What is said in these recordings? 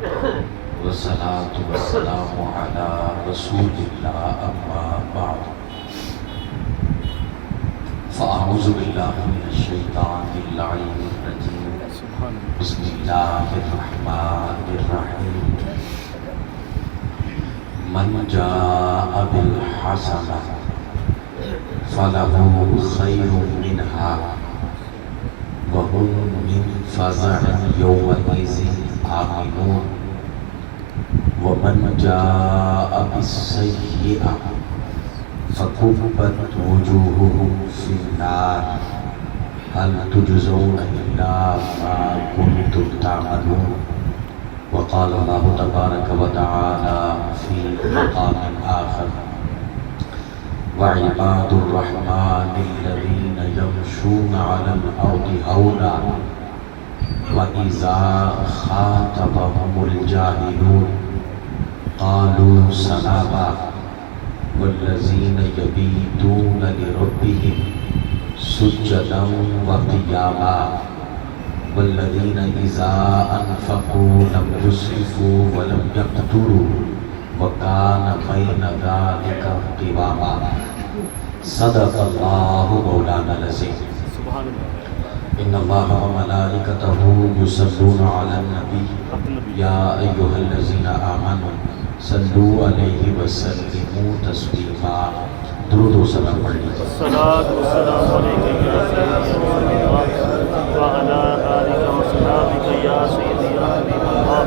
والصلاة والسلام على رسول الله أما بعد فأعوذ بالله من الشيطان اللعين الرجيم بسم الله الرحمن الرحيم من جاء بالحسنة فله خير منها وهم من فزع يومئذ آمنون ومن جاء بالسيئة فكبت وجوههم في النار هل تجزون إلا ما كنتم تعملون وقال الله تبارك وتعالى في مقام آخر وعباد الرحمن الذين يمشون على الأرض هونا وإذا خاطبهم الجاهلون قالوا سلاما والذين يبيتون لربهم سجدا وقياما والذين إذا أنفقوا لم يسرفوا ولم يقتروا وكان بين ذلك قواما صدق الله مولانا العظيم إن الله وملائكته يصلون على النبي يا أيها الذين آمنوا صلوا عليه وسلموا تسليما درود و سلام پڑھ لیجیے الصلاة والسلام عليك يا سيدي الله وعلى آلك وصحبك يا سيدي يا حبيب الله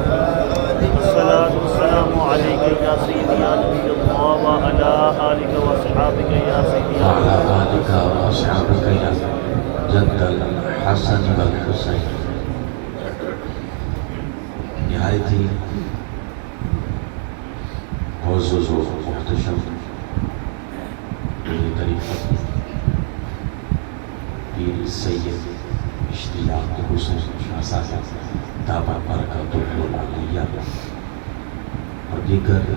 الصلاة والسلام عليك يا سيدي يا نبي الله وعلى آلك وصحبك يا سيدي يا وعلى آلك وأصحابك يا جد الحسن والحسين نہایت ہی معزز و محتشم پیر طریقت پیر سید اشتیاق حسین شاہ صاحب دامت برکاتہ العالیہ اور دیگر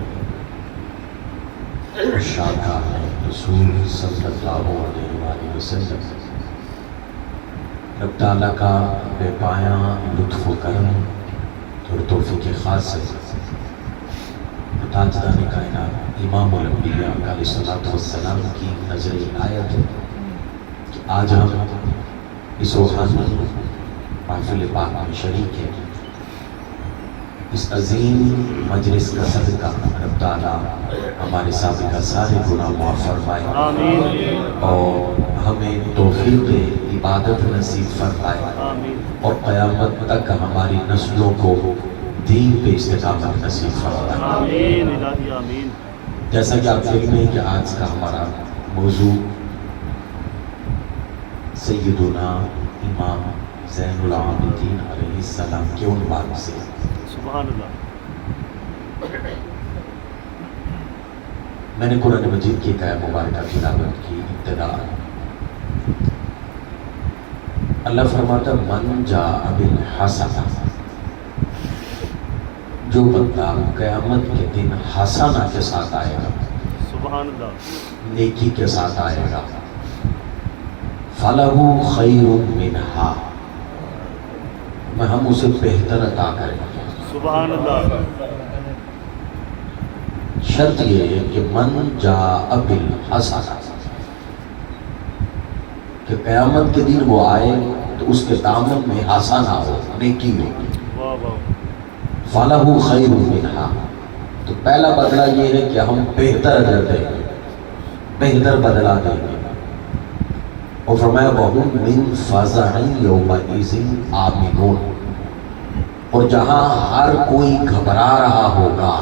ارشادات رسول صلی اللہ علیہ وآلہ وسلم رب تعالیٰ کا بے پایاں لطف و کرم اور توفیق خاص سے تاجدار کائنات امام الانبیاء علیہ الصلوۃ والسلام کی نظر عنایت ہے کہ آج ہم اس روحانی محفل پاک میں شریک ہیں۔ اس عظیم مجلس کا صدقہ رب تعالیٰ ہمارے سابقہ سارے گناہ معاف فرمائے آمین اور ہمیں توفیق عبادت نصیب فرمائے اور قیامت تک ہماری نسلوں کو دین پہ استقامت نصیب فرمائے آمین الہی آمین۔ جیسا کہ آپ دیکھ رہے ہیں کہ آج کا ہمارا موضوع سیدنا امام زین العابدین علیہ السلام کے عنوان سے سبحان اللہ۔ میں نے قرآن مجید کی ایک آیت مبارکہ تلاوت کی ابتدا اللہ فرماتا من جاء بالحسنہ، جو بندہ قیامت کے دن حسنہ کے ساتھ آئے گا، سبحان اللہ۔ نیکی کے ساتھ آئے گا، فَلَهُ خَيْرٌ مِّنْهَا، میں ہم اسے بہتر عطا کریں گے۔ سبحان اللہ۔ شرط یہ ہے کہ من جاء بالحسنہ، کہ قیامت کے دن وہ آئے تو اس کے دامن میں حسنہ ہو، نیکی ہو، واہ واہ۔ فَلَهُ خَيْرٌ مِّنْهَا، تو پہلا بدلہ یہ ہے کہ ہم بہتر اجر دیں گے، بہتر بدلہ دیں گے۔ اور فرمایا وَهُمْ مِنْ فَزَعٍ يَوْمَئِذٍ آمِنُونَ، اور جہاں ہر کوئی گھبرا رہا ہوگا،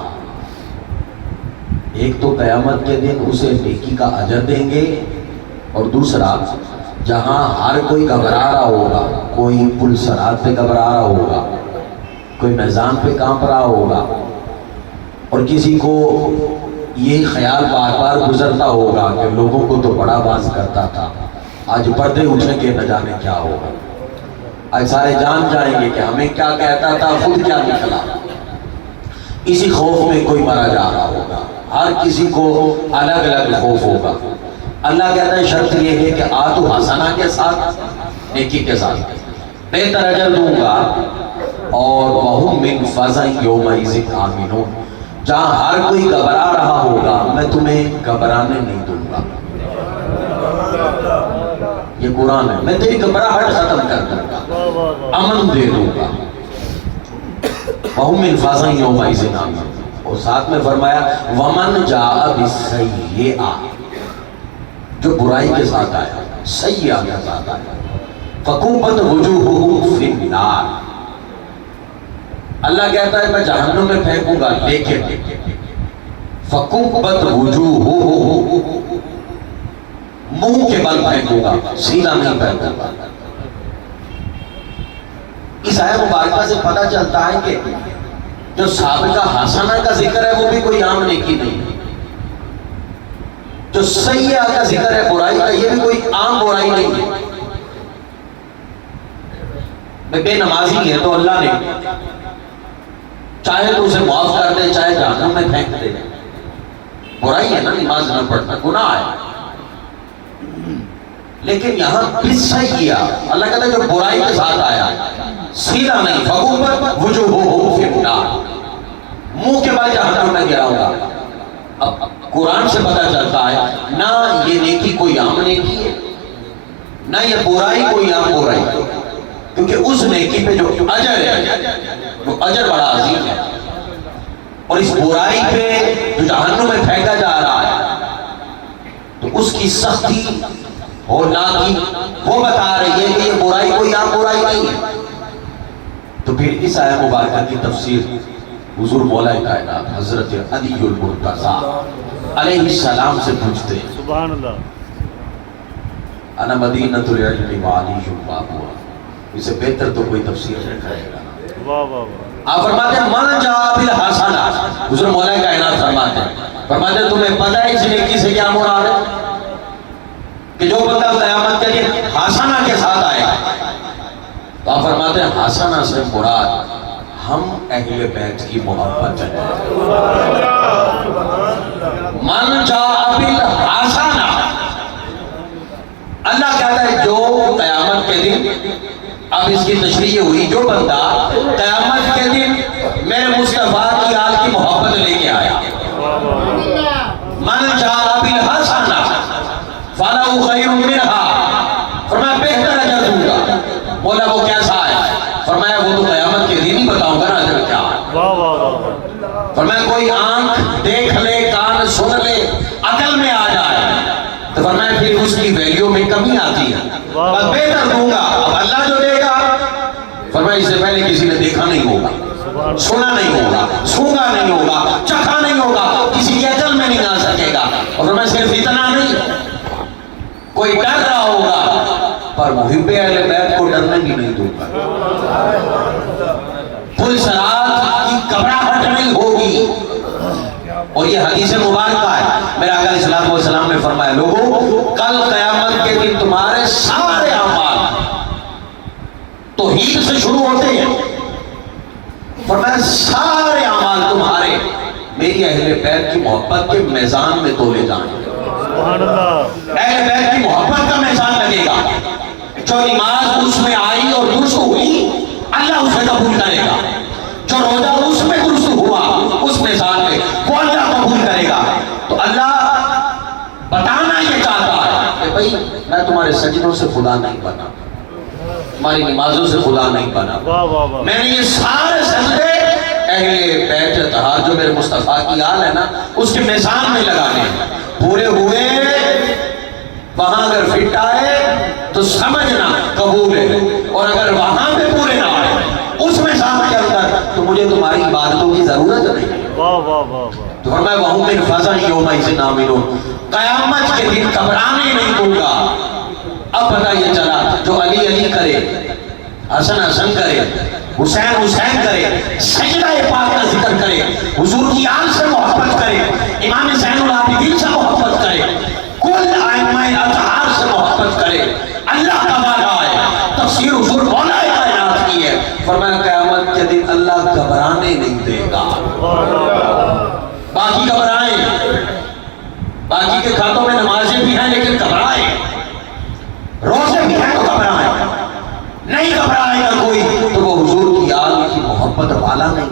ایک تو قیامت کے دن اسے نیکی کا اجر دیں گے، اور دوسرا جہاں ہر کوئی گھبرا رہا ہوگا، کوئی پل صراط پہ گھبرا رہا ہوگا، کوئی میدان پہ کانپ رہا ہوگا، اور کسی کو یہی خیال بار بار گزرتا ہوگا کہ لوگوں کو تو بڑا باز کرتا تھا، آج پردے اٹھنے کے نہ جانے کیا ہوگا، آج سارے جان جائیں گے کہ ہمیں کیا کہتا تھا خود کیا نکلا۔ اسی خوف میں کوئی مرا جا رہا ہوگا، ہر کسی کو الگ الگ خوف ہوگا۔ اللہ کہتا ہے شرط یہ ہے کہ آتو حسنہ کے ساتھ، نیکی کے ساتھ، بہتر اجر دوں گا اور وَهُمْ مِنْ فَزَعٍ يَوْمَئِذٍ آمِنُونَ، جہاں ہر کوئی گھبرا رہا ہوگا میں تمہیں گھبرانے نہیں دوں گا۔ یہ قرآن ہے، میں تیری گھبراہٹ ختم کر دوں گا، امن دے دوں گا۔ وَهُمْ مِنْ فَزَعٍ يَوْمَئِذٍ آمِنُونَ، اور ساتھ میں فرمایا وَمَنْ جَاءَ بِالسَّيِّئَةِ، جو برائی کے ساتھ آیا، سیئہ کے ساتھ آیا، فَكُبَّتْ وُجُوهُهُمْ فِي النَّارِ، اللہ کہتا ہے میں جہنم میں پھینکوں گا، لیکن فَكُبَّتْ وُجُوهُهُمْ، منہ کے بل پھینکوں گا، سیدھا نہیں پھینکوں گا۔ اس آیت مبارکہ سے پتہ چلتا ہے کہ جو سابقہ حسنہ کا ذکر ہے وہ بھی کوئی عام نیکی نہیں ہے، جو سیئہ کا ذکر ہے برائی کا یہ بھی کوئی عام برائی نہیں ہے۔ بے نمازی ہے تو اللہ نے چاہے تو اسے معاف کر دے، چاہے جہنم میں پھینک دے، برائی ہے نا نماز نہ پڑھنا، گناہ ہے۔ لیکن یہاں بالسیئہ اللہ کہتا ہے جو برائی کے ساتھ آیا، سیدھا نہیں، فَكُبَّتْ وُجُوهُهُمْ فِي النَّارِ، منہ کے بل جہنم میں گراؤں گا۔ اب قرآن سے پتہ چلتا ہے نہ یہ نیکی کوئی عام نیکی ہے، نہ یہ برائی کوئی عام برائی، کیونکہ اس نیکی پہ جو اجر ہے وہ اجر بڑا عظیم ہے، اور اس برائی پہ جو جہنم میں پھینکا جا رہا ہے تو اس کی سختی اور ناکی وہ بتا رہی ہے کہ یہ برائی کوئی عام برائی نہیں ہے۔ تو پھر اس آیت مبارکہ کی تفسیر حضور مولا کائنات حضرت علی المرتضیٰ علیہ السلام سے پوچھتے ہیں۔ سبحان اللہ۔ انا مدینۃ العلم وعلی بابها، اسے بہتر تو کوئی تفسیر نہیں کرے گا۔ واہ واہ واہ۔ آپ فرماتے ہیں من جاء بالحسنہ، حضور مولا کائنات فرماتے ہیں تمہیں پتہ ہے اس نیکی سے کیا مراد ہے؟ کہ جو بندہ قیامت کے دن حسنہ کے ساتھ آئے گا، تو آپ فرماتے ہیں حسنہ سے مراد ہم اہل بیت کی محبت ہے۔ من جاء بالحسنہ، اللہ کہتا ہے جو قیامت کے دن، اب اس کی تشریح ہوئی، جو بندہ قیامت کے دن میرے مصطفیٰ کی آل کی محبت لے کے آیا، من جاء بالحسنہ فَلَهُ خَيْرٌ مِّنْهَا، فرمایا بہتر اجر دوں گا۔ بولا وہ کیسا ہے؟ فرمایا وہ تو قیامت کے دن ہی بتاؤں گا نا اجر کیا ہے۔ واہ واہ واہ۔ فرمایا کوئی آنکھ دیکھ لے، کان سن لے، عقل میں آ جائے تو فرمایا پھر اس کی ویلیو میں کمی آتی ہے، بس بہتر دوں گا۔ اب اللہ جو دے گا فرمایا اس سے پہلے کسی نے دیکھا نہیں ہوگا، سنا نہیں ہوگا، سونگا نہیں ہوگا، چکھا نہیں ہوگا، کسی کے عقل میں نہیں آ سکے گا۔ اور فرمایا صرف اتنا نہیں، کوئی ڈر رہا ہوگا پر محب اہل بیت کو ڈرنے بھی نہیں دوں گا، پل صراط کی گھبراہٹ نہیں ہوگی۔ اور یہ حدیث مبارکہ ہے، میرے آقا علیہ الصلوۃ والسلام نے فرمایا لوگوں کل قیامت کے دن تمہارے سارے اعمال توحید سے شروع ہوتے ہیں، فرمایا سارے اعمال تمہارے میری اہل بیت کی محبت کے میزان میں تولے جائیں گے۔ سبحان اللہ۔ اہل بیت کی محبت کا میزان لگے گا، جو نماز اس میں آئی اور درست ہوئی اللہ اسے قبول کرے گا، جو روزہ اس میں درست ہوا اس میزان میں وہ اللہ قبول کرے گا۔ تو اللہ بتانا یہ چاہتا ہے کہ بھئی میں تمہارے سجدوں سے خدا نہیں بنا، تمہاری نمازوں سے خدا نہیں بنا، واہ واہ واہ۔ میں نے یہ سارے سجدے اہل بیت اطہار جو میرے مصطفیٰ کی آل ہے نا اس کے میزان میں لگانے ہیں، پورے ہوئے وہاں اگر فٹ آئے تو سمجھنا قبول ہے، اور اگر وہاں پہ پورے نہ آئے اس میزان کے اندر تو مجھے تمہاری عبادتوں کی ضرورت نہیں۔ واہ واہ واہ واہ۔ تو فرمایا وَهُمْ مِنْ فَزَعٍ يَوْمَئِذٍ آمِنُونَ، قیامت کے دن گھبرانے نہیں دوں گا۔ اب پتہ یہ چلا جو علی علی کرے، حسن حسن کرے، حسین حسین کرے، سجدہ پاک کا ذکر کرے، حضور کی آل سے محبت کرے، امام زین العابدین سے محبت کرے، کل ائمہ اطہار سے محبت کرے، اللہ کا وعدہ ہے، تفسیر حضور مولا کائنات کی ہے، فرمایا قیامت کے دن اللہ گھبرانے نہیں دے گا۔ باقی گھبرائیں، باقی کے کھاتوں میں نمازیں بھی ہیں لیکن گھبرائیں، روزے بھی ہیں تو گھبرائیں، نہیں گھبرائے گا کوئی تو وہ حضور کی آل کی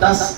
10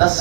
10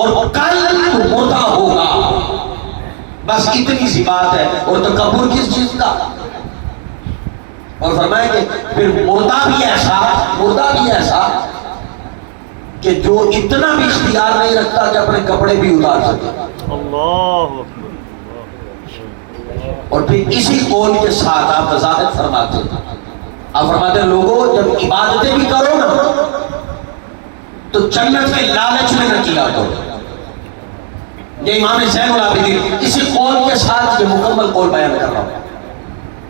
اور کل تو مردہ ہوگا. بس اتنی سی بات ہے. اور تکبر کس چیز کا؟ اور فرمایا کہ پھر مردہ بھی ایسا کہ جو اتنا بھی اختیار نہیں رکھتا کہ اپنے کپڑے بھی اتار سکے. اللہ اور پھر اسی قول کے ساتھ آپ وضاحت فرماتے ہیں. آپ فرماتے ہیں لوگوں جب عبادتیں بھی کرو نا تو جنت کے لالچ میں نہ کیا کرو. یہ امام زین العابدین اسی قول کے ساتھ یہ مکمل قول بیان کر رہا ہوں.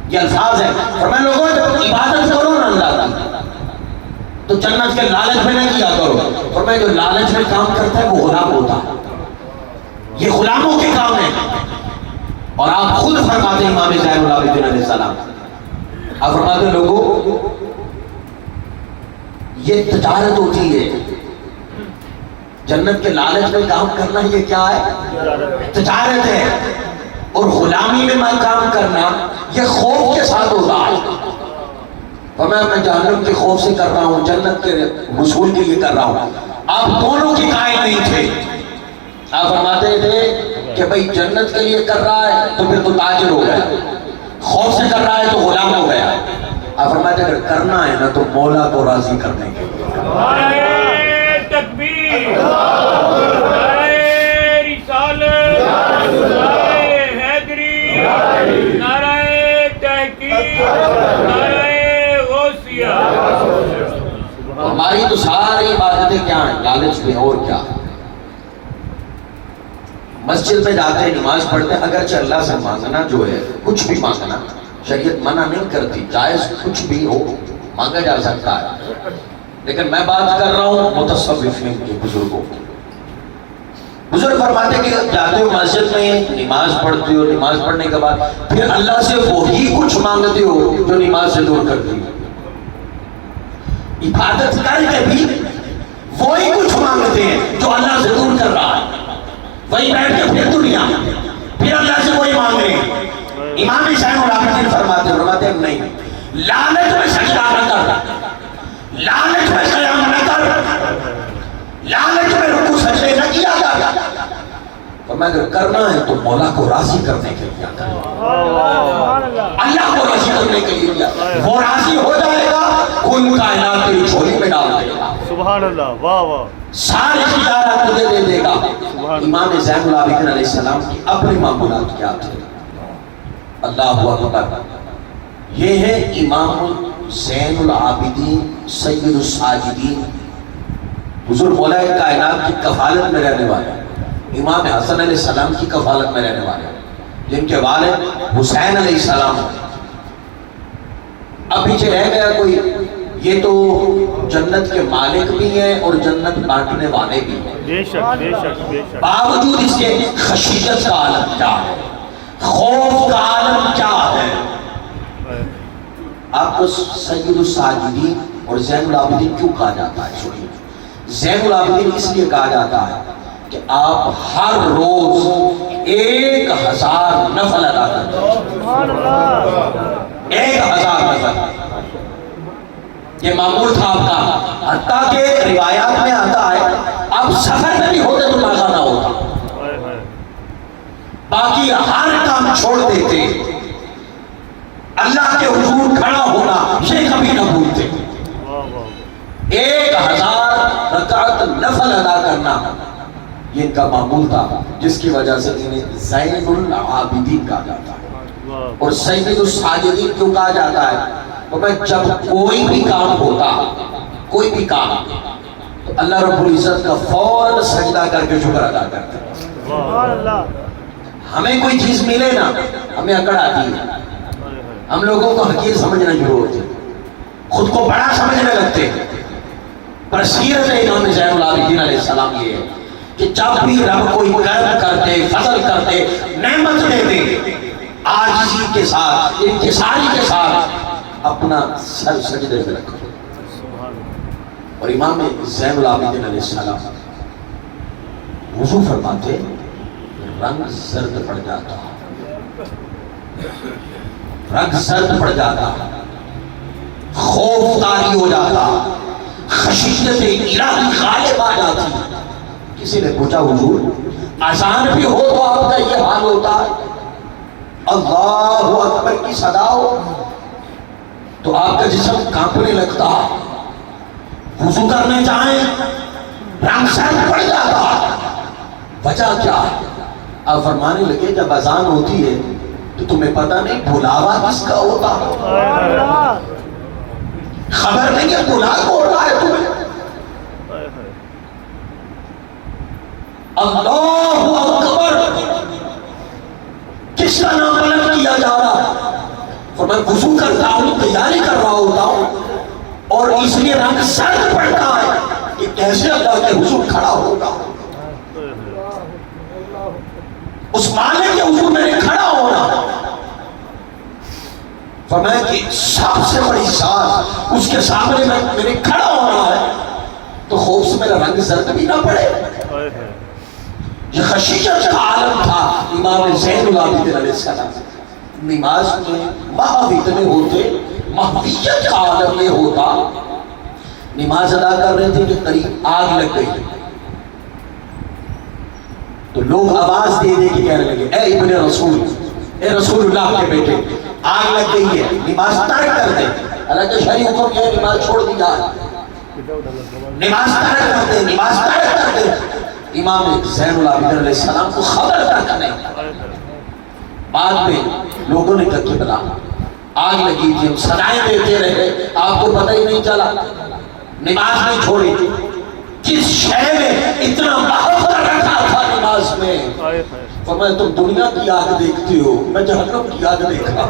یہ الفاظ ہیں. فرمایا لوگوں جب عبادت کرو نا اللہ کی تو جنت کے لالچ میں نہ کیا کرو. فرمایا جو لالچ میں کام کرتا ہے وہ غلام ہوتا ہے. یہ غلاموں کے کام ہیں. اور آپ خود فرماتے ہیں امام زین العابدین علیہ السلام, آپ فرماتے ہیں لوگوں یہ تجارت ہوتی ہے. جنت کے لالچ میں کام کرنا یہ کیا ہے؟ تجارت ہے. اور غلامی میں کام کرنا یہ خوف کے ساتھ ہوتا ہے. میں جہنم کے خوف سے کر رہا ہوں, جنت کے حصول کے لیے کر رہا ہوں. آپ دونوں کے قائل نہیں تھے. آپ فرماتے تھے کہ بھئی جنت کے لیے کر رہا ہے تو پھر تو تاجر ہو گیا, خوف سے کر رہا ہے تو غلام ہو گیا. آپ فرماتے اگر کرنا ہے نا تو مولا کو راضی کرنے کے لیے. نعرہ تکبیر, نعرہ رسالت, نعرہ حیدری, نعرہ تحقیق, نعرہ غوثیہ. ہماری تو ساری عبادتیں کیا ہیں؟ لالچ میں. اور کیا؟ مسجد میں جاتے ہیں, نماز پڑھتے ہیں, اگرچہ اللہ سے مانگنا جو ہے کچھ بھی مانگنا شریعت منع نہیں کرتی, جائز کچھ بھی ہو مانگا جا سکتا ہے. لیکن میں بات کر رہا ہوں متصوفین کے, بزرگوں کی. بزرگ فرماتے کہ جاتے ہو مسجد میں, نماز پڑھتے ہو, نماز پڑھنے کے بعد پھر اللہ سے وہی کچھ مانگتے ہو جو نماز سے دور کرتی ہے. عبادت کر کے بھی وہی کچھ مانگتے ہیں جو اللہ سے دور کر رہا ہے. وہی بیٹھ کے پھر دنیا, پھر اللہ سے وہی مانگ رہے ہیں. امام زین العابدین فرماتے ہیں نہیں, لالچ میں سجدہ نہ کر, لالچ میں قیام نہ کر, لالچ میں رکوع سجدے نہ کیا جا. فرمایا اگر کرنا ہے تو مولا کو راضی کرنے کے لیے کر, اللہ کو راضی کرنے کے لیے کیا. وہ راضی ہو جائے گا, کوئی کائنات تیری جھولی میں ڈال دے گا. سبحان اللہ, واہ واہ. ساری تجارت تجھے دے دے گا. امام زین العابدین علیہ السلام کی اپنی معمولات کیا تھے؟ اللہ اکبر. یہ ہے امام زین العابدین سید الساجدین, حضور مولا کائنات کی کفالت میں رہنے والے, امام حسن علیہ السلام کی کفالت میں رہنے والے, جن کے والد حسین علیہ السلام. اب پیچھے رہ گیا کوئی, یہ تو جنت کے مالک بھی ہیں اور جنت بانٹنے والے بھی ہیں. بے شک بے شک بے شک. باوجود اس کے خشیت کا عالم کیا ہے, خوف کا عالم کیا ہے. آپ کو سید الساجدین اور زین العابدین کیوں کہا جاتا ہے؟ سنیے, زین العابدین اس لیے کہا جاتا ہے کہ آپ ہر روز 1000 نفل ادا کرتے ہیں. 1000 نفل یہ معمول تھا آپ کا. حتیٰ کہ روایات میں آتا ہے آپ سفر میں بھی ہوتے تو ناغہ نہ ہوتا, باقی ہر کام چھوڑ دیتے, اللہ کے حضور کھڑا ہونا یہ کبھی نہ بھولتے. 1000 رکعت نفل ادا کرنا یہ ان کا معمول تھا, جس کی وجہ سے انہیں زین العابدین کہا جاتا ہے. اور سید الساجدین کیوں کہا جاتا ہے؟ جب کوئی بھی کام ہوتا, کوئی بھی کام, تو اللہ رب العزت کا فوراً سجدہ کر کے شکر ادا کرتے ہیں. ہمیں کوئی چیز ملے نا, ہمیں اکڑ آتی ہے, ہم لوگوں کو حقیر سمجھنا شروع ہوتے, خود کو بڑا سمجھنے لگتے. پر سیرت امام زین العابدین علیہ السلام یہ ہے کہ جب بھی رب کوئی کرم کرتے, فضل کرتے, نعمت دیتے, عاجزی کے ساتھ, انکساری کے ساتھ اپنا سر سجدے میں رکھو. اور امام زین العابدین علیہ السلام وضو فرماتے, رنگ زرد پڑ جاتا, رنگ زرد پڑ جاتا, خوف طاری ہو جاتا, خشیت الہی غالب آ جاتی. کسی نے پوچھا حضور اذان بھی ہو تو آپ کا یہ حال ہوتا ہے؟ اللہ اکبر کی صدا ہو تو آپ کا جسم کانپنے لگتا ہے، وضو کرنے جائیں رنگ سرد پڑ جاتا، وجہ کیا ہے؟ آپ فرمانے لگے جب اذان ہوتی ہے تو تمہیں پتہ نہیں بلاوا کس کا ہوتا ہے، خبر نہیں ہے بلا کو رہا ہے تمہیں۔ اللہ اکبر کس کا نام بلند کیا جا رہا ہے؟ فرمایا وضو کرتا ہوں، تیاری کر رہا ہوتا ہوں اور اس لیے رنگ سرد پڑتا ہے کہ کیسے اللہ کے حضور کھڑا ہوگا، اس مالک کے حضور میں نے کھڑا ہونا۔ فرمایا کہ سب سے بڑی ساز اس کے سامنے میں نے کھڑا ہونا ہے تو خوف سے میرا رنگ زرد بھی نہ پڑے۔ یہ خشیت کا عالم تھا امام زین العابدین علیہ السلام۔ نماز میں محو اتنے ہوتے، محویت کا عالم یہ ہوتا، نماز ادا کر رہے تھے کہ قریب آگ لگ گئی تو لوگ آواز دے دے کے کہنے لگے اے ابن رسول، اے رسول اللہ کے بیٹے، آگ لگ گئی ہے، نماز ترک کر دے۔ حالانکہ شرعی حکم یہ ہے نماز چھوڑ دی جائے، نماز ترک کر دے، نماز ترک کر دے۔ امام زین العابدین علیہ السلام کو خبر تک نہیں۔ بعد میں لوگوں نے کہا کہ بلا آگ لگی تھی، ہم سدائیں دیتے رہے، آپ کو پتہ ہی نہیں چلا، نماز نہیں چھوڑی۔ کس شے نے اتنا محبت رکھا تھا نماز میں؟ فرمایا تم دنیا کی آگ دیکھتی ہو، میں جہنم کی آگ دیکھا۔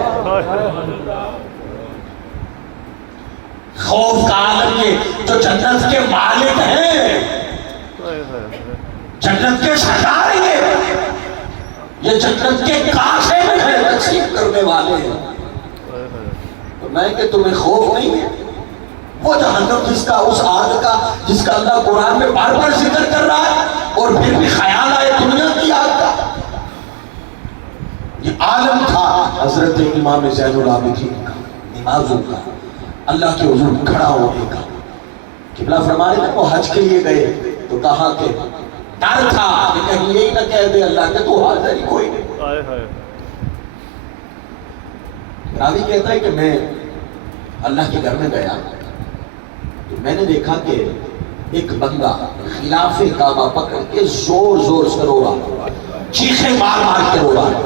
خوف کا عالم یہ جو جنت کے مالک ہیں، جنت کے سردار یہ جنت کے کاشے میں ہے، تقسیم کرنے والے ہیں۔ تو میں کہ تمہیں خوف نہیں ہے؟ وہ جہنم جس کا، اس آگ کا جس کا اللہ قرآن میں بار بار ذکر کر رہا ہے اور پھر بھی خیال آئے دنیا کی آگ کا۔ یہ عالم تھا حضرت امام زین العابدین کا، نمازوں کا، اللہ کے حضور کھڑا ہونے کا۔ قبلہ فرمانے تھے وہ حج کے لیے گئے تو کہا کہ ڈر تھا کہ کہیں یہی نہ کہہ دے اللہ کہ تو حاضر ہی کوئی نہیں۔ راوی کہتا ہے کہ میں اللہ کے گھر میں گیا تو میں نے دیکھا کہ ایک بندہ خلاف کعبہ پکڑ کے زور زور سے رو رہا، چیخیں مار مار کے رو رہا،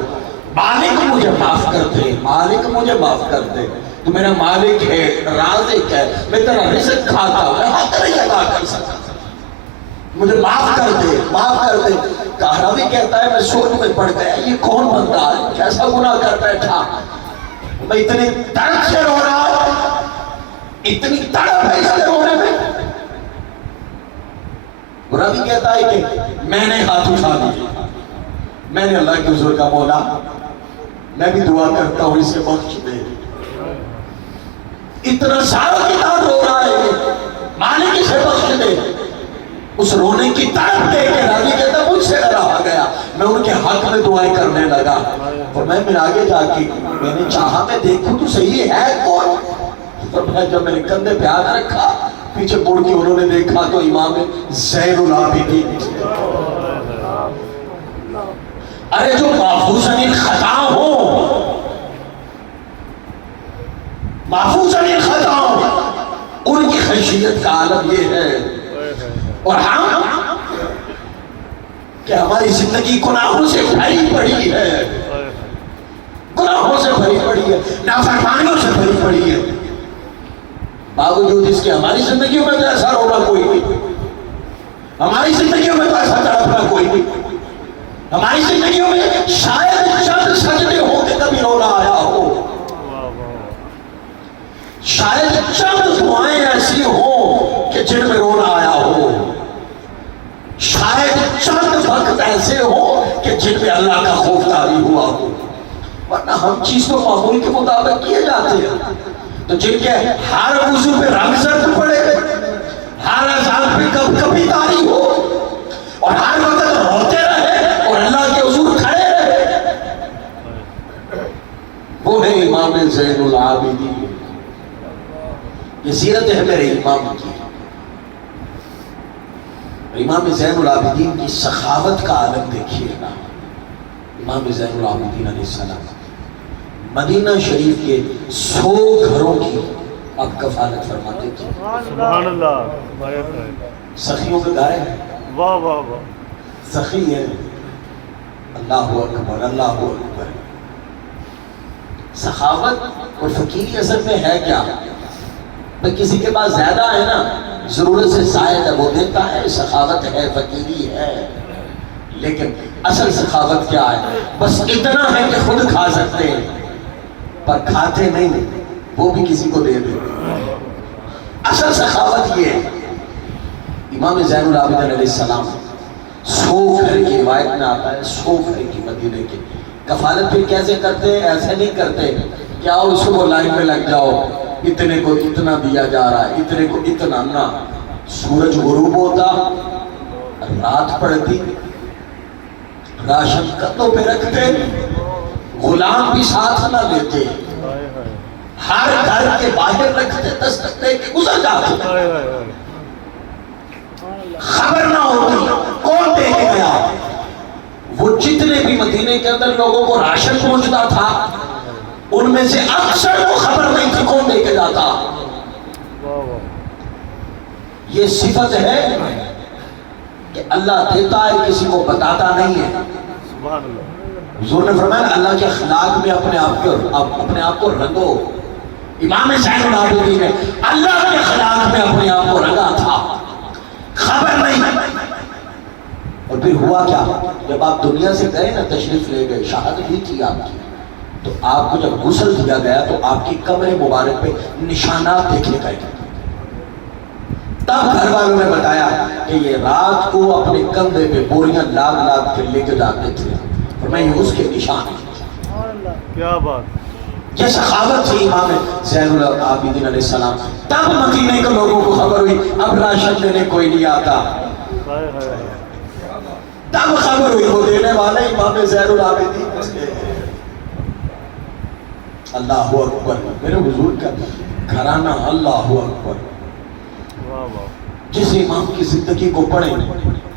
مالک مجھے معاف کر دے، مالک مجھے معاف کر دے، تو میرا مالک ہے، رازق ہے، میں تیرا رزق کھاتا ہوں، میں حق نہیں ادا کر سکتا، مجھے معاف کر دے، معاف کر دے۔ راوی کہتا ہے میں سوچ میں پڑ گیا یہ کون بندہ ہے، کیسا گناہ کر بیٹھا، میں اتنی تڑپ سے رو رہا ہوں، اتنی تڑپ ہے اس کے رونے میں۔ راوی کہتا ہے کہ میں نے ہاتھ اٹھا دیا، میں نے اللہ کے حضور کا مولا میں بھی دعا کرتا ہوں اسے بخش دے۔ اتنا سارا کتاب رو رہا ہے مالک اسے بخش دے۔ اس رونے کی طرف دے کے راوی کہتا مجھ سے رہا گیا، میں ان کے حق میں دعائیں کرنے لگا اور میں آگے جا کے میں نے چاہا میں دیکھوں تو صحیح ہے کون، اور میں جب میں نے کندھے پہ ہاتھ رکھا پیچھے مڑ کے انہوں نے دیکھا تو امام زین العابدین۔ ارے جو محفوظ عن الخطا ہو، محفوظ عن الخطا ہو، ان کی خشیت کا عالم یہ ہے، اور ہم کہ ہماری زندگی گناہوں سے بھری پڑی ہے، گناہوں سے بھری پڑی ہے، نافرمانیوں سے بھری پڑی ہے، باوجود اس کے ہماری زندگیوں میں تو ایسا رونا کوئی نہیں، ہماری زندگیوں میں تو ایسا تڑپنا کوئی نہیں، ہماری زندگیوں میں شاید چند سجدے ہو کے کبھی رونا آیا ہو، شاید چند دعائیں ایسی ہوں کہ جن میں رونا آیا ہو، شاید چند وقت ایسے ہوں کہ جن میں اللہ کا خوف طاری ہوا ہو، ورنہ ہم چیز تو معمول کے مطابق کیے جاتے ہیں۔ تو جن کے ہر وضو پہ رنگ زرد پڑے، ہر اذان پہ کبھی طاری ہو، اور ہر وقت روتے رہے اور اللہ کے حضور کھڑے رہے، وہ ہے امام زین العابدین۔ یہ سیرت ہے میرے امام کی۔ امام زین العابدین کی سخاوت کا عالم دیکھیے گا. امام زین العابدین علیہ السلام مدینہ شریف کے 100 گھروں کی اب کفالت فرماتے تھے. سبحان اللہ. سخیوں کے گھر ہیں. واہ واہ واہ. سخی ہے. اللہ اکبر اللہ اکبر. سخاوت اور فقیری اصل میں ہے کیا؟ بھئی کسی کے پاس زیادہ ہے نا، ضرورت سے زائد ہے وہ دیتا ہے، سخاوت ہے، فقیری ہے. لیکن اصل سخاوت کیا ہے؟ بس اتنا ہے کہ خود کھا سکتے ہیں پر کھاتے نہیں، وہ بھی کسی کو دے دے. اصل سخاوت یہ ہے. امام زین العابدین علیہ السلام 100 گھر کی روایت میں آتا ہے، 100 گھر کی مدینے کی کفالت. پھر کیسے کرتے ہیں؟ ایسے نہیں کرتے کیا اس کو لائن میں لگ جاؤ، اتنے کو اتنا دیا جا رہا ہے، اتنے کو اتنا. نہ، سورج غروب ہوتا، رات پڑتی، راشن کندھوں پہ رکھتے، غلام بھی ساتھ نہ لیتے، ہر گھر کے باہر رکھتے، دستک دے کے گزر جاتے، خبر نہ ہوتی کون دے کے گیا. وہ جتنے بھی مدینے کے اندر لوگوں کو راشن پہنچتا تھا ان میں سے اکثر کو خبر نہیں تھی کون دے کے جاتا. یہ صفت ہے کہ اللہ دیتا ہے، کسی کو بتاتا نہیں ہے. حضور نے فرمایا اللہ کے اخلاق میں اپنے آپ کو رنگو. امام زین العابدین نے اللہ کے اخلاق میں اپنے آپ کو رنگا تھا، خبر نہیں. اور پھر ہوا کیا؟ جب آپ دنیا سے گئے نا، تشریف لے گئے، شہادت بھی تھی آپ کی، تو آپ کو جب غسل دیا گیا تو آپ کی کمر مبارک پہ نشانات دیکھے گئے. تب گھر والوں نے بتایا کہ یہ رات کو اپنے کندھے پہ بوریاں لاگ لاگ کے لے کے جاتے تھے اور میں اس کے نشان ہیں. کیا بات. یہ سخاوت تھی امام زین العابدین علیہ السلام. تب مدینے کے لوگوں کو خبر ہوئی اب راشن دینے کوئی نہیں آتا. تب خبر ہوئی وہ دینے والے امام زین العابدین تھے. اللہ اکبر. میرے حضور کا گھرانہ اللہ اکبر. جس امام کی زندگی کو پڑھیں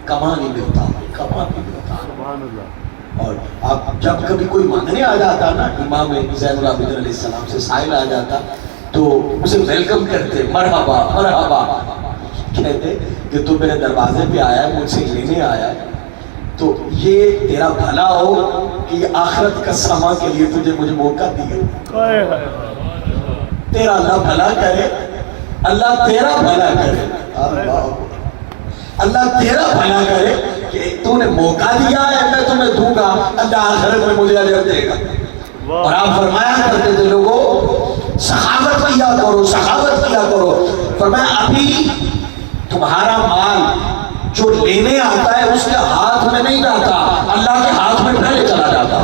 کمال ہی ملتا، کمال ہی ملتا. اور آپ جب کبھی کوئی مانگنے آ جاتا نا امام زین العابدین علیہ السلام سے سائل آ جاتا تو اسے ویلکم کرتے، مرحبا مرحبا. کہتے کہ تو میرے دروازے پہ آیا ہے، مجھ سے لینے آیا ہے، تو یہ تیرا بھلا ہو کہ یہ آخرت کا سامان کے لیے تجھے مجھے موقع دیا. تیرا اللہ بھلا کرے، اللہ تیرا بھلا کرے، اللہ تیرا بھلا کرے کہ تو نے موقع دیا ہے، میں تمہیں دوں گا، اللہ آخرت میں مجھے اجر دے گا. اور آپ فرمایا کرتے تھے لوگوں سخاوت کیا کرو، سخاوت کیا کرو. فرمایا ابھی تمہارا مال جو لینے آتا ہے اس کے ہاتھ میں نہیں جاتا، اللہ کے ہاتھ میں پہلے چلا جاتا.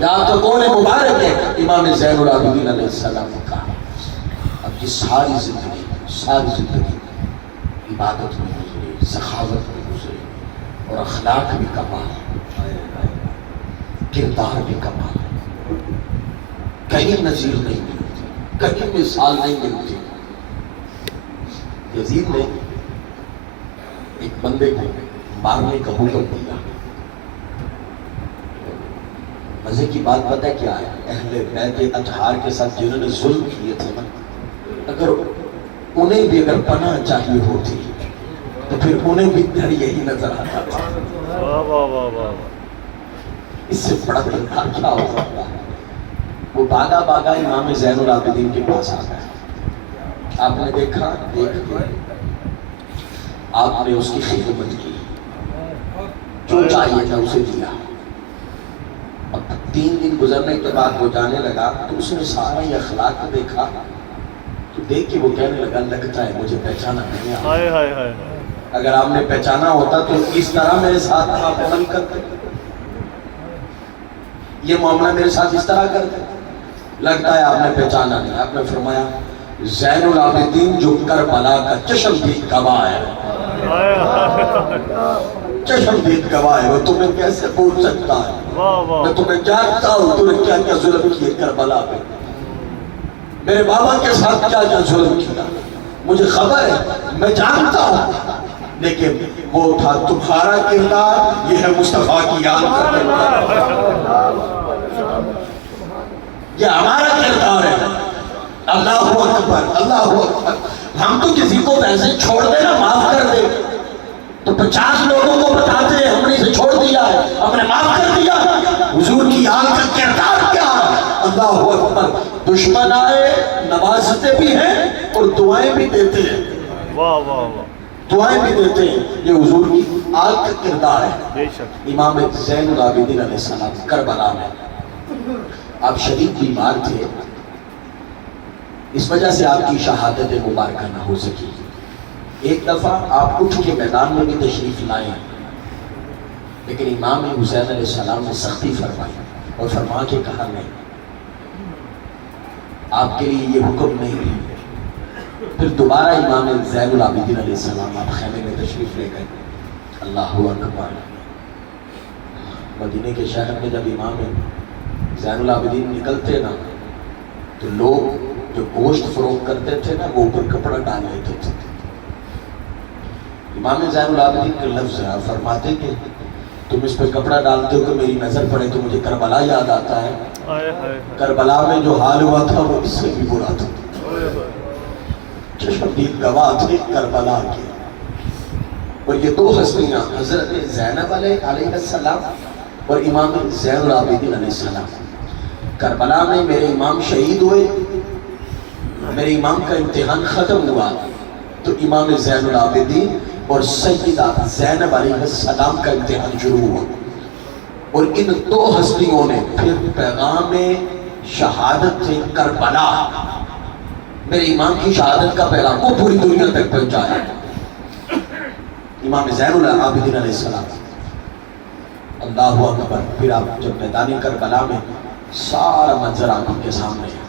یہاں تو کون مبارک ہے امام زین العابدین علیہ السلام کا. اب یہ ساری زندگی عبادت میں گزرے، سخاوت میں گزرے، اور اخلاق بھی کمال، کردار بھی کمال. کہیں نظیر نہیں ملتی، کہیں مثال نہیں ملتی. یزید نے ایک بندے کو مارنے کا حکم دیا. مزے کی بات پتہ کیا ہے؟ اہل بیت اطہار کے ساتھ جنہوں نے ظلم کیے تھے نا، اگر انہیں بھی اگر پناہ چاہیے ہوتی تو پھر انہیں بھی ڈر یہی نظر آتا تھا. اس سے بڑا دھوکہ کیا ہو سکتا ہے؟ وہ بھاگا امام زین العابدین کے پاس آ گیا. آپ نے دیکھا، آپ نے اس کی خدمت کی، جو چاہیے تھا اسے دیا. اب 3 دن گزرنے کے بعد وہ جانے لگا تو اس نے سارا یہ اخلاق دیکھا تو دیکھ کے وہ کہنے لگا لگتا ہے مجھے پہچانا نہیں آیا. اگر آپ نے پہچانا ہوتا تو اس طرح میرے ساتھ آپ عمل کرتے، یہ معاملہ میرے ساتھ اس طرح کرتے. لگتا ہے آپ نے پہچانا نہیں. آپ نے فرمایا زین العابدین جو کربلا کا چشمدید گواہ ہے، چشمدید گواہ ہے، وہ تمہیں کیسے بھول سکتا ہے؟ میں تمہیں جانتا ہوں تو نے کیا کیا ظلم کیے کربلا پہ، میرے بابا کے ساتھ کیا کیا ظلم کیا، مجھے خبر ہے، میں جانتا ہوں. لیکن وہ تھا تمہارا کردار، یہ ہے مصطفیٰ کی یاد کا کردار، یہ ہمارا کردار ہے۔ اللہ اکبر، اللہ اکبر۔ ہم تو کسی کو ویسے چھوڑ دے نا، معاف کر دے، تو 50 لوگوں کو بتاتے ہیں ہم نے اسے چھوڑ دیا ہے، ہم نے معاف کر دیا۔ حضور کی یاد کا کردار کیا ہے؟ اللہ اکبر۔ دشمن آئے نوازتے بھی ہیں اور دعائیں بھی دیتے ہیں، واہ واہ واہ، دعائیں بھی دیتے ہیں، یہ حضور کی آگ کا کردار ہے۔ بے شک، امام زین العابدین علیہ السلام کربلا میں آپ شدید بیمار تھے، اس وجہ سے آپ کی شہادت مبارکہ نہ ہو سکی۔ ایک دفعہ آپ اٹھ کے میدان میں بھی تشریف لائے، لیکن امام حسین علیہ السلام نے سختی فرمائی اور فرما کے کہا نہیں، آپ کے لیے یہ حکم نہیں ہے۔ پھر دوبارہ امام زین العابدین علیہ السلام آپ خیمے میں تشریف لے گئے۔ اللہ اکبر۔ مدینے کے شہر میں جب امام زین العابدین نکلتے نا تو لوگ جو گوشت فروخت کرتے تھے نا وہ اوپر کپڑا ڈال لیتے تھے۔ امام زین العابدین کے لفظ ہے، فرماتے کہ تم اس پہ کپڑا ڈالتے ہو کہ میری نظر پڑے تو مجھے کربلا یاد آتا ہے۔ کربلا میں جو حال ہوا تھا وہ اس سے بھی برا تھا، چشمدید گواہ تھے کربلا کے۔ اور یہ دو ہستیاں حضرت زینب علیہ السلام اور امام زین العابدین علیہ السلام، کربلا میں میرے امام شہید ہوئے، میرے امام کا امتحان ختم ہوا تو امام زین العابدین اور سیدہ زینب علیہ السلام کا امتحان شروع ہوا، اور ان دو ہستیوں نے پھر پیغام شہادت سے کربلا، میرے امام کی شہادت کا پیغام وہ پوری دنیا تک پہنچایا۔ امام زین العابدین علیہ السلام، اللہ اکبر۔ پھر آپ جب میدان کربلا میں سارا منظر آنکھوں کے سامنے ہے،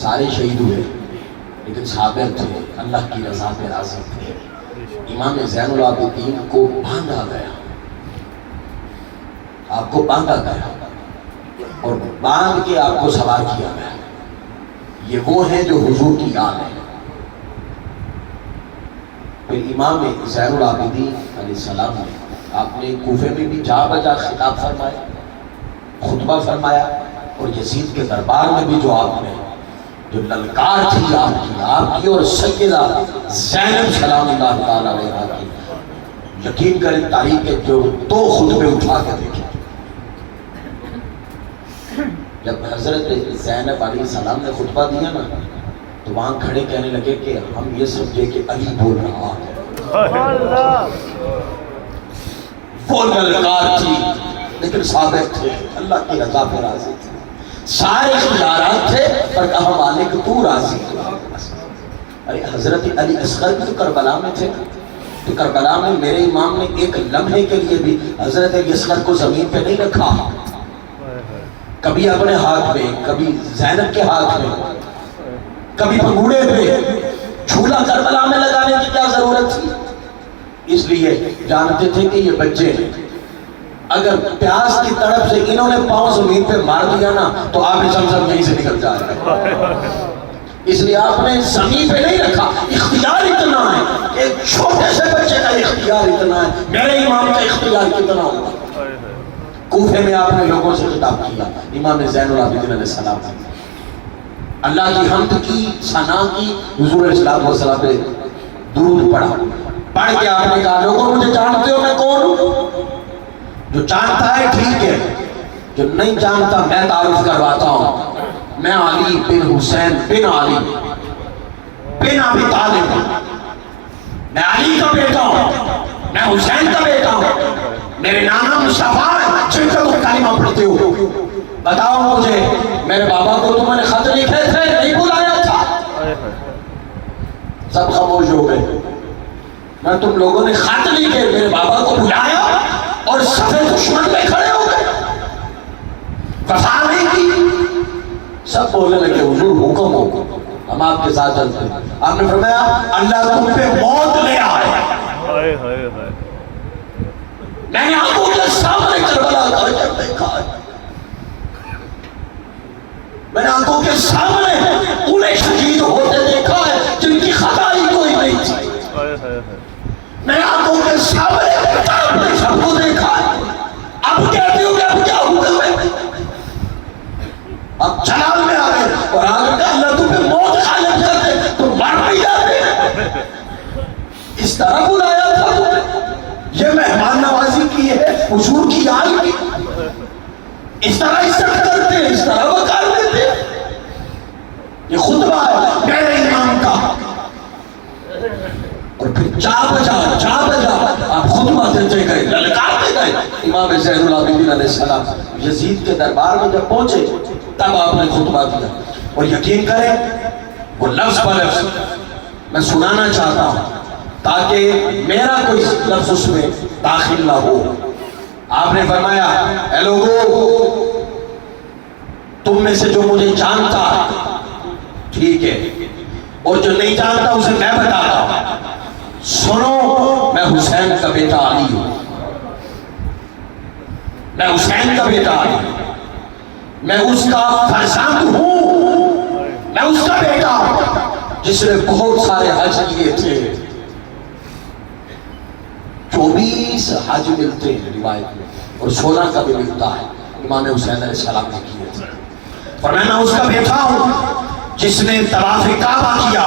سارے شہید ہوئے لیکن صابر تھے، اللہ کی رضا پہ راضی تھے۔ امام زین العابدین کو باندھا گیا، آپ کو باندھا گیا اور باندھ کے آپ کو سوار کیا گیا۔ یہ وہ ہیں جو حضور کی یاد ہے۔ پھر امام زین العابدین علیہ السلام نے آپ نے کوفے میں بھی جا بجا خطاب فرمایا، خطبہ فرمایا، اور یزید کے دربار میں بھی جو آپ نے جو للکار تھی آپ کی اور سیدہ زینب سلام اللہ تعالیٰ علیہا کی، یقین کریں تاریخ کے جو دو خطبے اٹھا کے دیکھیں۔ جب حضرت زینب علیہ السلام نے خطبہ دیا نا تو وہاں کھڑے کہنے لگے کہ ہم یہ سمجھے کہ علی بول رہا ہے۔ وہ للکار تھی لیکن ثابت تھے، اللہ کی رضا پہ راضی تھے، سارے اختیارات تھے پر کہا مالک تو راضی۔ ارے حضرت علی اصغر بھی تو کربلا میں تھے، تو کربلا میں میرے امام نے ایک لمحے کے لیے بھی حضرت علی اصغر کو زمین پہ نہیں رکھا، کبھی اپنے ہاتھ میں، کبھی زینب کے ہاتھ میں، کبھی پنگوڑے پہ، جھولا کربلا میں لگانے کی کیا ضرورت تھی؟ اس لیے جانتے تھے کہ یہ بچے ہیں، اگر پیاس کی طرف سے انہوں نے پاؤں زمین پہ مار دیا نا تو آپ زمزم یہیں سے نکل جائے گا، اس لیے آپ نے زمین پہ نہیں رکھا۔ اختیار اتنا ہے، ایک چھوٹے سے بچے کا اختیار اتنا ہے، میرے امام کا اختیار کتنا ہوگا۔ کوفے میں آپ نے لوگوں سے خطاب کیا، امام زین العابدین علیہ السلام نے اللہ کی حمد کی، ثنا کی، حضور علیہ السلام پہ درود پڑھا، پڑھ کے آپ نے کہا لوگوں مجھے جانتے ہو میں کون ہوں؟ جو جانتا ہے ٹھیک ہے، جو نہیں جانتا میں تعارف کرواتا ہوں، میں علی بن حسین بن علی بن ابی طالب ہوں، میں علی کا بیٹا ہوں، میں حسین کا بیٹا ہوں، میرے نانا مصطفیٰ ہیں جن کا تم کلمہ پڑھتے ہو، بتاؤ مجھے میرے بابا کو تم نے خط لکھے تھے نہیں بلایا تھا؟ سب خاموش ہو گئے۔ میں تم لوگوں نے خط لکھے میرے بابا کو بلایا اور صفے دشمن پہ کھڑے ہو گئے، وفا نہیں کی؟ سب بولنے لگے حضور حکم ہو ہم آپ کے ساتھ چلتے ہیں۔ آپ نے فرمایا اللہ تم پہ موت لے آئے، میں نے آنکھوں کے سامنے کربلا کا جب دیکھا ہے، میں نے آنکھوں کے سامنے انہیں شہید ہوتے دیکھا ہے جن کی خطا ہی کوئی نہیں تھی۔ یہ مہمان نوازی کی ہے، حضور کی آل کی، اس طرح عزت کرتے ہیں، اس طرح وقار دیتے ہیں۔ یہ خطبہ ہے میرے امام کا، اور پھر جا بجا آپ خطبہ دیتے گئے، للکارتے گئے۔ امام زین العابدین علیہ السلام یزید کے دربار میں جب پہنچے تب آپ نے خطبہ دیا، اور یقین کریں وہ لفظ بلفظ میں سنانا چاہتا ہوں تاکہ میرا کوئی لفظ اس میں داخل نہ ہو۔ آپ نے فرمایا اے لوگو، تم میں سے جو مجھے جانتا ٹھیک ہے، اور جو نہیں جانتا اسے میں بتاتا ہوں۔ سنو، میں حسین کا بیٹا علی ہوں، میں حسین کا بیٹا علی ہوں، میں اس کا فرزند ہوں، میں اس کا بیٹا ہوں جس نے بہت سارے حج کیے تھے۔ 24 حج ملتے ہیں روایت میں، اور 16 کا بھی ملتا ہے، امام حسین علیہ السلام نے کیے تھے۔ فرمایا میں اس کا بیٹا ہوں جس نے طواف کعبہ کیا۔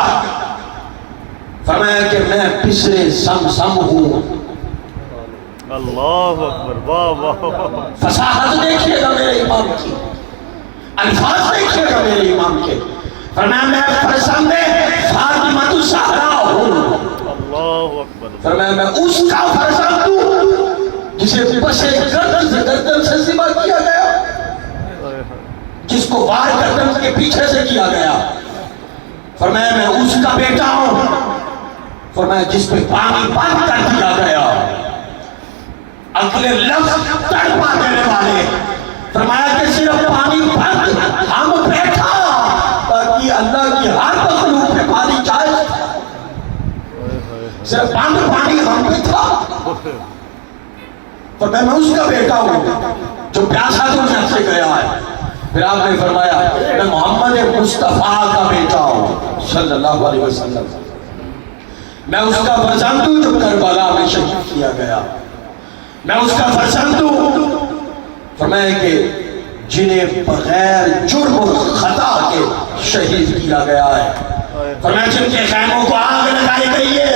فرمایا کہ میں پسرے زمزم ہوں۔ اللہ اکبر، واہ واہ واہ۔ فصاحت دیکھیے گا میرے امام کی، الفاظ دیکھیے گا میرے امام کے۔ فرمایا میں فرزند فاطمہ الزہرا ہوں۔ اللہ اکبر۔ فرمایا میں اس کا فرزند ہوں جسے پسے گردن سے ذبح کیا گیا، جس کو وار گردن کے پیچھے سے کیا گیا۔ فرمایا میں اس کا بیٹا ہوں، فرمایا جس پہ پانی بند کر دیا گیا۔ اگلے لفظ تڑپا دینے والے، فرمایا کہ صرف پانی بند ہم بیٹھا تاکہ اللہ کی ہر مخلوق پہ پانی جائے، صرف بند پانی ہم پہ تھا۔ فرمایا میں اس کا بیٹا ہوں جو پیاسا دنیا سے گیا ہے۔ پھر آپ نے فرمایا میں محمد مصطفیٰ کا بیٹا ہوں صلی اللہ علیہ وسلم، میں اس کا فرزند ہوں جو کربلا میں شہید کیا گیا، میں اس کا فرزند ہوں فرمایا کہ جنہیں بغیر جرم و خطا کے شہید کیا گیا ہے۔ فرمایا جن کے خیموں کو آگ لگائی گئی ہے،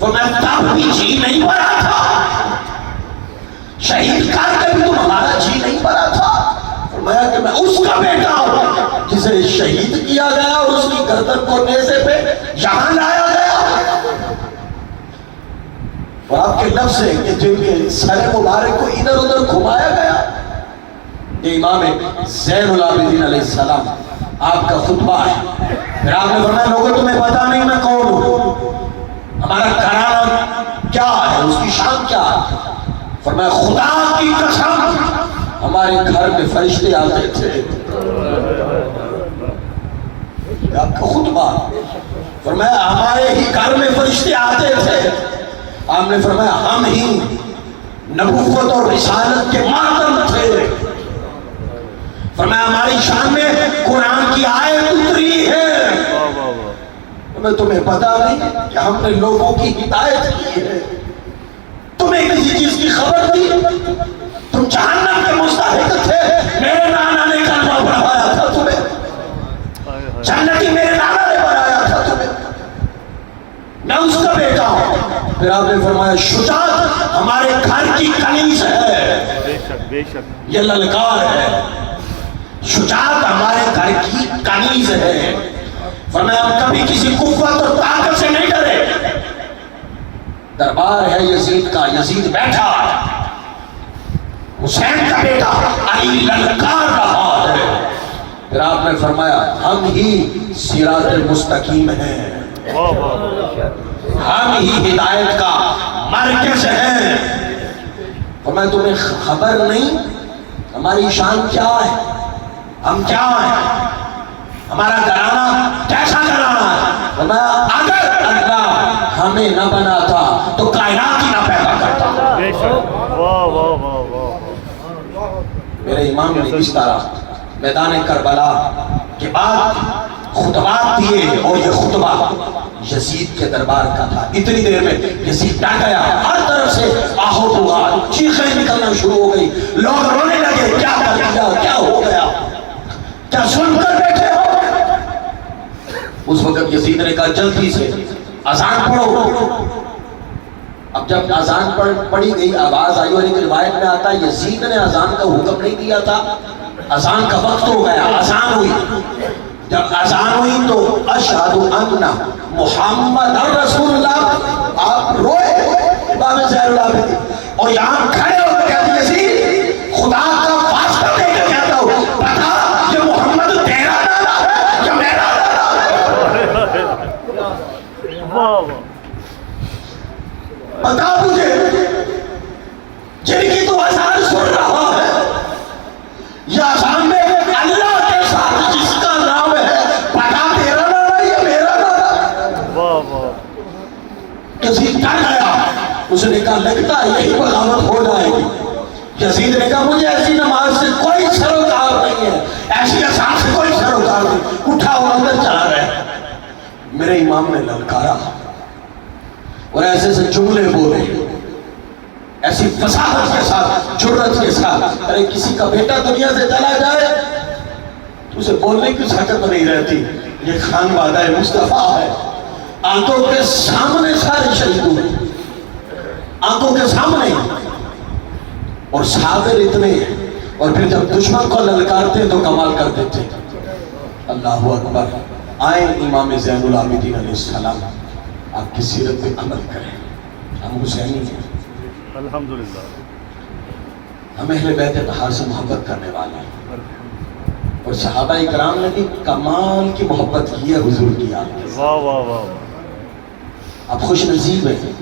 فرمایا تب بھی جی نہیں بھرا تھا، شہید کر کے بھی تمہارا جی نہیں بھرا تھا۔ فرمایا کہ میں اس کا بیٹا ہوں جسے شہید کیا گیا اور اس کی گردن کو نیزے پہ یہاں لایا گیا، اور آپ کے لفظ ہے کہ جن کے سر مبارک کو ادھر ادھر گھمایا گیا۔ یہ امام زین العابدین علیہ السلام آپ کا خطبہ ہے۔ پھر آپ نے فرمایا لوگوں تمہیں پتا نہیں میں کون ہوں، ہمارا گھرانہ کیا ہے، اس کی شان کیا ہے۔ فرمایا خدا کی قسم ہمارے گھر میں فرشتے آتے تھے۔ آپ کا خطبہ، فرمایا ہمارے ہی گھر میں فرشتے آتے تھے۔ آپ نے فرمایا ہم ہی نبوت اور رسالت کے ماتم تھے۔ فرمایا ہماری شان میں قرآن کی آیت اتری ہے۔ تمہیں پتا نہیں کہ ہم نے لوگوں کی ہدایت کی ہے، تمہیں کسی چیز کی خبر تھی؟ تم جہنم کے مستحق تھے، میرے نانا نے کلمہ پڑھایا تھا تمہیں، جنتی میرے نانا نے بنایا تھا تمہیں، میں اس کا بیٹا ہوں۔ پھر آپ نے فرمایا شجاعت ہمارے گھر کی کنیز ہے، بے شک بے شک، یہ للکار ہے، شجاعت ہمارے گھر کی کنیز ہے۔ فرمایا ہم کبھی کسی قوت اور طاقت سے نہیں ڈرے۔ دربار ہے یزید کا، یزید بیٹھا، حسین کا بیٹا علی للکار رہا ہے۔ پھر آپ نے فرمایا ہم ہی صراط المستقیم ہیں، واہ واہ، ہم ہی ہدایت کا مرکز ہیں۔ فرمایا تمہیں خبر نہیں ہماری شان کیا ہے، ہم کیا ہیں، ہمارا گھرانہ کیسا گھرانہ ہے۔ فرمایا اگر اللہ ہمیں نہ بناتا تو کائنات ہی نہ پیدا کرتا۔ بے شک، واہ واہ واہ واہ۔ میرے امام نے اس طرح میدان کربلا کے بعد خطبات دیے، اور یہ خطبہ یزید کے دربار کا تھا۔ اتنی دیر میں یزید ڈٹ گیا، ہر طرف سے آہو بغار، چیخیں نکلنا شروع ہو گئی، لوگ رونے لگے کیا کر دیا، کیا ہو گیا، کیا سن کر بیٹھے ہو؟ اس وقت یزید نے کہا جلدی سے اذان پڑھو۔ اب جب اذان پڑھی گئی، آواز آئی، اور ایک روایت میں آتا ہے یزید نے اذان کا حکم نہیں دیا تھا، اذان کا وقت ہو گیا، اذان ہوئی، جب اذان ہوئی تو اشہد ان محمد رسول اللہ، آپ روئے امام زین العابدین، اور یہاں کھڑے ہو کے کہتے یزید خدا کا واسطہ دے کے کہتا ہوں بتا یہ محمد تیرا لالا ہے یا میرا لالا ہے؟ واہ واہ، بتا مجھے جن کی تو اذان سن رہا ہے یا اذان میں اللہ کے ساتھ جس کا نام ہے، بتا تیرا لالا یا میرا لالا؟ واہ واہ، کسی ڈر گیا، اس نے کہا لگتا ہے یہی بغاوت ہو جائے گی۔ یزید نے کہا مجھے ایسی نماز سے کوئی سروکار نہیں ہے، ایسی اذان سے کوئی سروکار نہیں، اٹھا اور اندر چلا گیا۔ میرے امام نے للکارا اور ایسے سے جملے بولے، ایسی فصاحت کے ساتھ، جرأت کے ساتھ، ارے کسی کا بیٹا دنیا سے چلا جائے تو اسے بولنے کی حرکت نہیں رہتی، یہ خان وعدہ مصطفیٰ ہے، آنکھوں کے سامنے سارے شہید ہوئے، آنکھوں کے سامنے، اور صابر اتنے ہیں، اور پھر جب دشمن کو للکارتے تو کمال کر دیتے۔ اللہ اکبر۔ آئیں امام زین العابدین علیہ السلام، آپ کی سیرت پہ عمل کریں۔ ہم حسینی ہیں، الحمدللہ، ہم اہل بیت اطہار سے محبت کرنے والے ہیں، اور صحابہ اکرام نے بھی کمال کی محبت کی ہے حضور کی آپ کے ساتھ۔ واہ واہ واہ، آپ خوش نصیب ہیں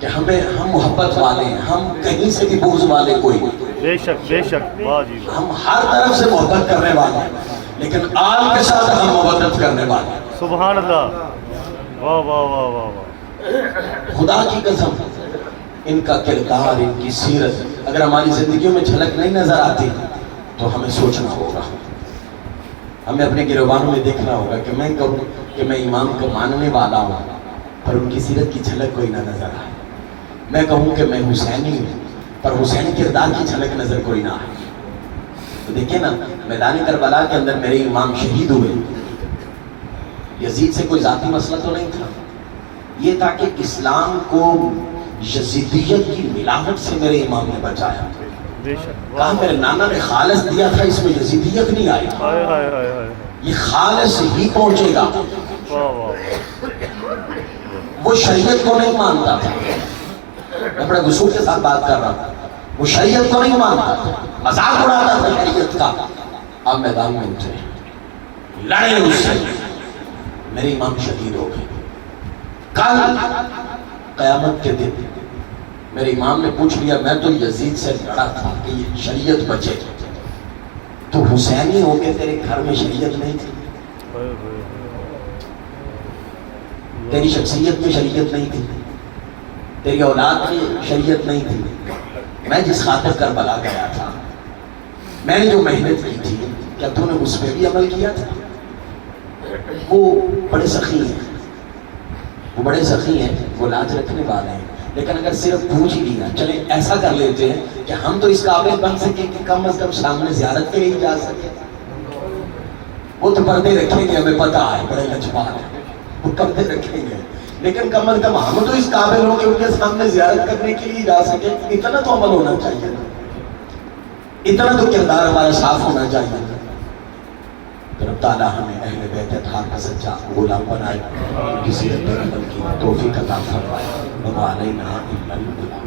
کہ ہم محبت والے ہیں، ہم کہیں سے بھی بغض والے کوئی نہیں، بے شک بے شک، واہ جی واہ، ہم ہر طرف سے محبت کرنے والے ہیں، لیکن آل کے ساتھ ہم محبت کرنے والے ہیں۔ سبحان اللہ، واہ واہ واہ واہ واہ، خدا کی قسم، ان کا کردار، ان کی سیرت اگر ہماری زندگیوں میں جھلک نہیں نظر آتی تو ہمیں سوچنا ہوگا، ہمیں اپنے گروہانوں میں دیکھنا ہوگا کہ میں کہوں کہ میں امام کو ماننے والا ہوں پر ان کی سیرت کی جھلک کوئی نہ نظر آئے، میں کہوں کہ میں حسینی ہوں پر حسینی کردار کی جھلک نظر کوئی نہ آئے۔ تو دیکھیں نا، میدان کربلا کے اندر میرے امام شہید ہوئے، یزید سے کوئی ذاتی مسئلہ تو نہیں تھا، یہ تھا کہ اسلام کو یزیدیت کی ملاوٹ سے میرے امام نے بچایا۔ بے شک، کہا میرے نانا نے خالص دیا تھا، اس میں یزیدیت نہیں آئی، ہائے ہائے ہائے ہائے، یہ خالص ہی پہنچے گا۔ واہ واہ، وہ شریعت کو نہیں مانتا تھا، میں بڑے غصور کے ساتھ بات کر رہا ہوں، وہ شریعت کو نہیں مانتا تھا، مذاق اڑاتا تھا شریعت کا۔ اب میدان میں اترے، لڑے اس سے، میرے امام شہید ہو گئے۔ کل قیامت کے دن میرے امام نے پوچھ لیا، میں تو یزید سے لڑا تھا کہ یہ شریعت بچے، تو حسینی ہو کے تیرے گھر میں شریعت نہیں تھی، ہائے ہائے تیری شخصیت میں شریعت نہیں تھی، تیری اولاد میں شریعت نہیں تھی، میں جس خاطر کربلا گیا تھا، میں نے جو محنت کی تھی، کیا تو نے اس پہ بھی عمل کیا تھا؟ وہ بڑے سخی ہیں، وہ بڑے سخی ہیں، وہ لاج رکھنے والے ہیں، لیکن اگر صرف پوچھ ہی لیا، چلیں ایسا کر لیتے ہیں کہ ہم تو اس قابل بن سکیں کہ کم از کم سامنے زیارت کے لیے جا سکیں۔ وہ تو پردے رکھیں گے، ہمیں پتہ ہے، بڑے لجپال ہیں، وہ پردے رکھیں گے، لیکن کم از کم ہم تو اس قابل ہوں کہ ان کے سامنے زیارت کرنے کے لیے جا سکیں۔ اتنا تو عمل ہونا چاہیے، اتنا تو کردار ہمارا صاف ہونا چاہیے۔ رب تعالیٰ ہمیں اہل بیت اطہار کا سچا غلام بنائے، کسی عمل کی توفیق عطا فرمائے۔ وما علینا الا البلاغ۔